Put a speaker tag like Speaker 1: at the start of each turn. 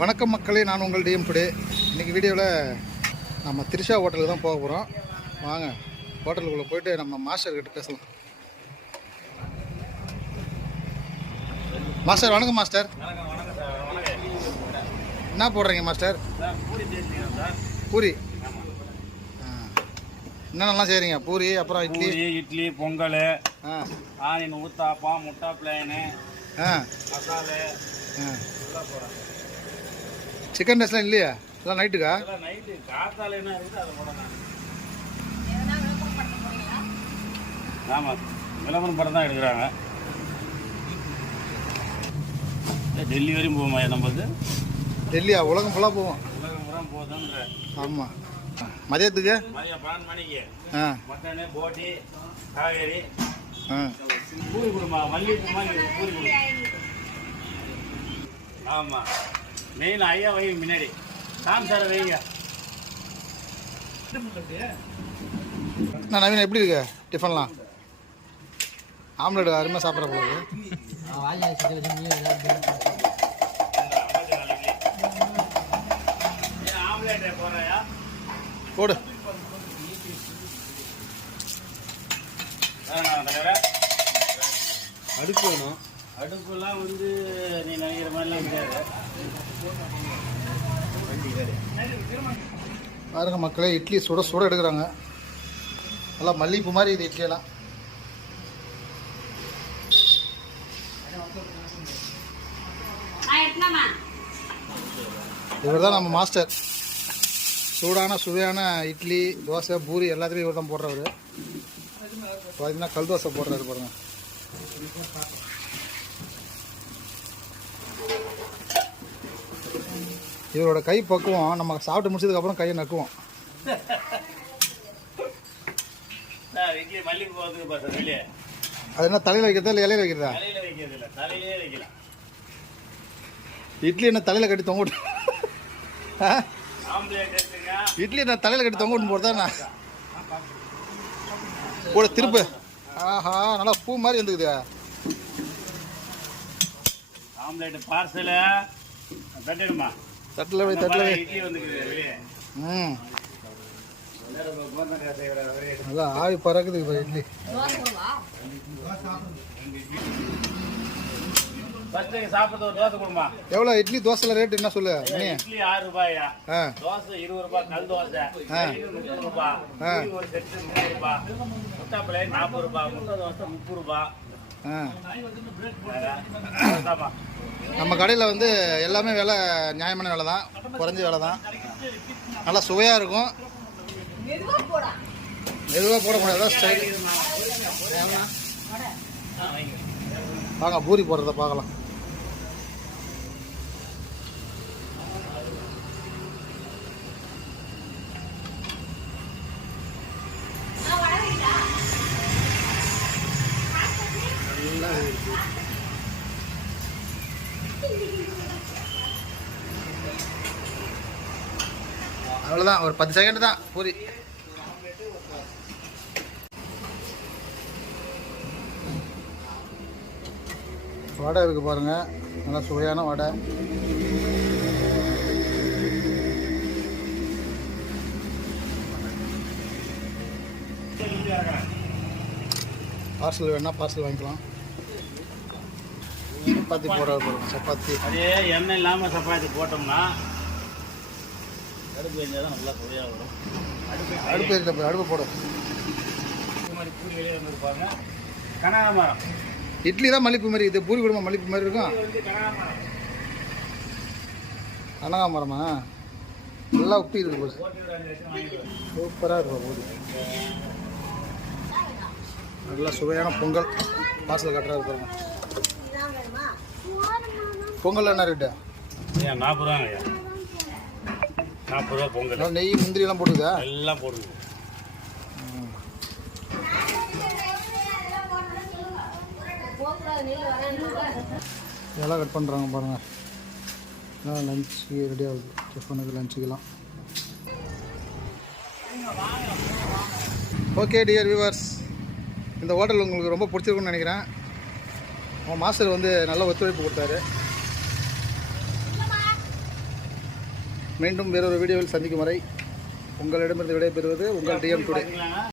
Speaker 1: வணக்கம் மக்களே நான் உங்கள் டிஎம் டுடே. இன்றைக்கி வீடியோவில் நம்ம திரிஷா ஹோட்டலுக்கு தான் போக போகிறோம் வாங்க ஹோட்டலுக்குள்ளே போயிட்டு நம்ம மாஸ்டர் கிட்ட பேசலாம். மாஸ்டர் வணக்கம் மாஸ்டர். என்ன போடுறீங்க மாஸ்டர்? பூரி. ஆ. என்னென்னலாம் செய்கிறீங்க பூரி அப்புறம் இட்லி.
Speaker 2: இட்லி பொங்கல்.
Speaker 1: ஆ.
Speaker 2: ஆனியன் ஊத்தாப்பம் முட்டை பிளேனு மசாலு.
Speaker 1: சிக்கன் ரைஸ்லாம் இல்லையா? எல்லாம் நைட்டுக்கா
Speaker 2: நைட்டு காத்தால என்ன இருக்குது அதை போடணும் ஆமாம் விளம்பரம் படம் தான் எடுக்கிறாங்க. டெல்லி வரையும் போகுமா நம்மளுக்கு
Speaker 1: டெல்லியா? உலகம் ஃபுல்லாக போவோம்.
Speaker 2: உலகம் புறம் போகுதுன்ற
Speaker 1: ஆமாம் மதியத்துக்கு?
Speaker 2: மதியம் பன்னெண்டு மணிக்கு.
Speaker 1: ஆ.
Speaker 2: மட்டனு போட்டி காய்கறி.
Speaker 1: ஆ.
Speaker 2: பூரி கொடுமா? மல்லிகைப்பூ மாதிரி பூரி கொடு. ஆமாம் மெயின் ஐயா வைங்க முன்னாடி. சாமி சாரை வைங்க.
Speaker 1: நான் நவீன் எப்படி இருக்கு? டிஃபன்லாம் ஆம்லெட் அருமையாக சாப்பிட்ற போகுது.
Speaker 2: ஆம்லேட் போடுறையா
Speaker 1: போடு
Speaker 2: அடுப்பு வேணும். அடுப்புலாம் வந்து நீ நினைக்கிற மாதிரிலாம் கிடையாது
Speaker 1: பாருங்க மக்களே இட்லி சுட சுட எடுக்கிறாங்க. நல்லா மல்லிகைப்பூ மாதிரி இது இட்லியெல்லாம். இவர் தான் நம்ம மாஸ்டர். சூடான சுவையான இட்லி தோசை பூரி எல்லாத்துலேயும் இவர் தான் போடுறவர். பார்த்தீங்கன்னா கல் தோசை போடுறாரு பாருங்க. இவரோட கை பக்குவம் நம்ம சாப்பிட்டு முடிச்சதுக்கப்புறம் கையை நக்குவோம். அது என்ன தலையில் வைக்கிறதா இல்லை இலையில வைக்கிறதா? இட்லி என்ன தலையில் கட்டி தொங்க இட்லி என்ன தலையில் கட்டி தொங்க விட்டு போகிறதா நான் போட திருப்பு. ஆஹா நல்லா பூ மாதிரி வந்துக்குது
Speaker 2: ஆம்லேட் பார்சலு. தட்டிடுமா?
Speaker 1: தட்டில் வை தட்டில்
Speaker 2: இட்லி வந்துக்குது வெளியே.
Speaker 1: ம். நல்லா ஆவி பறக்குது இப்போ இட்லி.
Speaker 2: ஃபர்ஸ்ட் சாப்பிட்றது ஒரு தோசை கொடுமா.
Speaker 1: எவ்வளோ? இட்லி தோசையில் ரேட் என்ன சொல்லு?
Speaker 2: இட்லி ஆறு ரூபாயா? தோசை இருபது ரூபாய் கல் தோசை. முப்பது ரூபாய் ஒரு செட்டு ரூபாய் நாற்பது ரூபாய் முட்டை தோசை முப்பது ரூபாய்.
Speaker 1: நம்ம கடையில் வந்து எல்லாமே விலை நியாயமான விலை தான் குறைஞ்ச விலை தான். நல்லா சுவையாக இருக்கும். மெதுவாக போடக்கூடாது முடியாது ஸ்டைல் வாங்க பூரி போடுறத பார்க்கலாம். அவ்வளோதான் ஒரு பத்து செகண்ட் தான் பூரி. வடை இருக்குது பாருங்க நல்லா சுவையான வடை. பார்சல் வேணால் பார்சல் வாங்கிக்கலாம். சப்பாத்தி பாருங்க சப்பாத்தி.
Speaker 2: அதே எண்ணெய் இல்லாமல் சப்பாத்தி போட்டோம்னா அடுப்பு இருந்தால் தான் நல்லா சுவையாக வரும். அடுப்பு
Speaker 1: பாரு, அடுப்பு போடு
Speaker 2: இது மாதிரி பூரி வெளியே வந்துருப்பாங்க. கனகாமரம்.
Speaker 1: இட்லி தான் மல்லிப்பூ மாதிரி இது பூரி குடும்பம் மல்லிப்பூ மாதிரி இருக்கும்.
Speaker 2: கனகாமரமா.
Speaker 1: நல்லா உப்பி இருக்கு
Speaker 2: வாங்கிடுவேன்
Speaker 1: சூப்பராக இருக்கும் பூரி. நல்லா சுவையான பொங்கல். பார்சல் கட்டுறாரு பாருங்க. பொங்கல் என்ன ரேட்டு
Speaker 2: ஐயா நாற்பது ரூபாங்க ஐயா. நாற்பது ரூபா பொங்கல்.
Speaker 1: நெய் முந்திரி எல்லாம் போட்டுதா?
Speaker 2: எல்லாம் போடுங்க.
Speaker 1: இதெல்லாம் கட் பண்ணுறாங்க பாருங்க. எல்லாம் லஞ்சுக்கு ரெடி ஆகுது. டிஃபனுக்கு லஞ்சுக்கெல்லாம் ஓகே டியர் வியூவர்ஸ் இந்த ஹோட்டல் உங்களுக்கு ரொம்ப பிடிச்சிருக்குன்னு நினைக்கிறேன். அவன் மாஸ்டர் வந்து நல்ல ஒத்துழைப்பு கொடுத்தாரு. மீண்டும் வேறொரு வீடியோவில் சந்திக்கும் வரை உங்களிடமிருந்து விடைபெறுவது உங்கள் டிஎம் டுடே